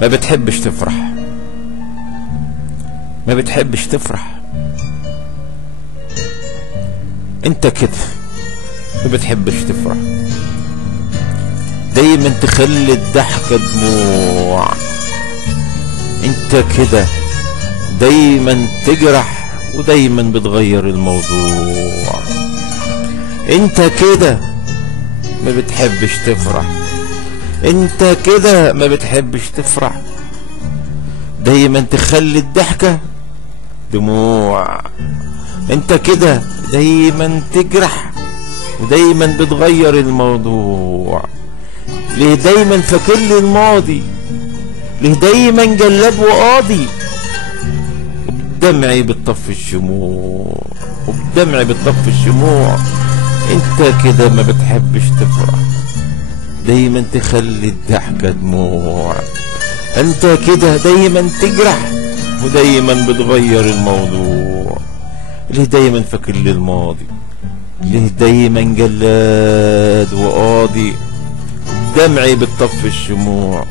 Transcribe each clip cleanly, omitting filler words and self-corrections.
ما بتحبش تفرح، ما بتحبش تفرح. انت كده ما بتحبش تفرح، دايما تخلي الضحكة دموع. انت كده دايما تجرح ودايما بتغير الموضوع. انت كده ما بتحبش تفرح، انت كده ما بتحبش تفرح، دايما تخلي الضحكة دموع. انت كده دايما تجرح ودايما بتغير الموضوع. ليه دايما فاكر لي الماضي؟ ليه دايما جلاد وقاضي؟ وبدمعي بتطفي الشموع، وبدمعي بتطفي الشموع. انت كده ما بتحبش تفرح، دايما تخلي الضحكة دموع. انت كده دايما تجرح ودايما بتغير الموضوع. ليه دايما فاكر لي الماضي؟ ليه دايما جلاد وقاضي؟ بدمعي بتطفي الشموع،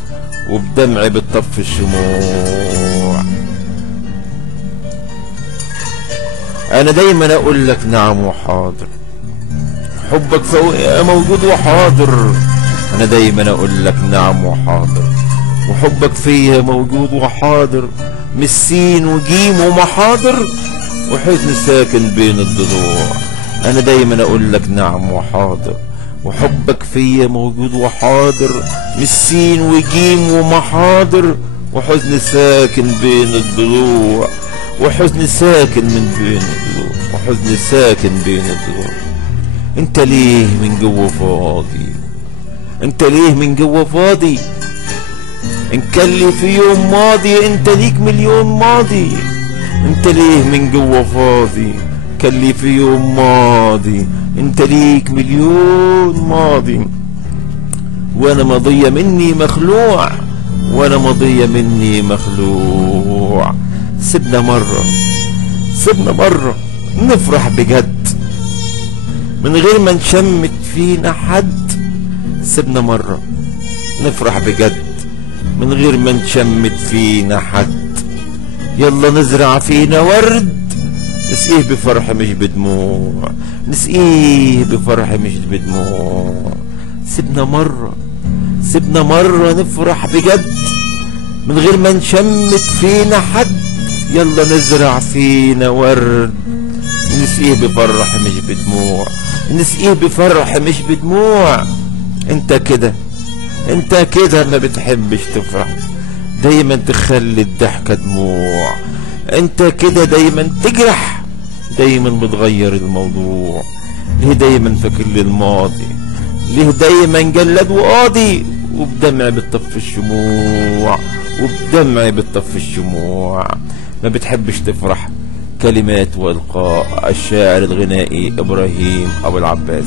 وبدمعي بتطفي الشموع. انا دايما اقول لك نعم وحاضر، حبك فوق موجود وحاضر. انا دايما اقول لك نعم وحاضر، وحبك فيا موجود وحاضر. مش سين وجيم ومحاضر، وحزن ساكن بين الضلوع. انا دايما اقول لك نعم وحاضر، وحبك فيا موجود وحاضر. مش سين وجيم ومحاضر، وحزن ساكن بين الضلوع. وحزن ساكن من بين الضلوع، وحزن ساكن بين الضلوع. انت ليه من جوه فاضي؟ انت ليه من جوه فاضي؟ ان كان لي في يوم ماضي انت ليك مليون ماضي. انت ليه من جوه فاضي؟ كان لي في يوم ماضي انت ليك مليون ماضي. وانا ماضية مني مخلوع، وانا ماضية مني مخلوع. سيبنا مرة، سيبنا مرة نفرح بجد من غير ما نشمت فينا حد. سيبنا مرة نفرح بجد من غير ما نشمت فينا حد. يلا نزرع فينا ورد، نسقيه بفرح مش بدموع، نسقيه بفرح مش بدموع. سيبنا مرة، سيبنا مرة نفرح بجد من غير ما نشمت فينا حد. يلا نزرع فينا ورد، نسقيه بفرح مش بدموع، نسقيه بفرح مش بدموع. انت كده، انت كده ما بتحبش تفرح، دايما تخلي الضحكة دموع. انت كده دايما تجرح، دايما بتغير الموضوع. ليه دايما فاكر لي الماضي؟ ليه دايما جلاد وقاضي؟ وبدمعي بتطفي الشموع، وبدمعي بتطفي الشموع. ما بتحبش تفرح. كلمات والقاء الشاعر الغنائي ابراهيم ابو العباس.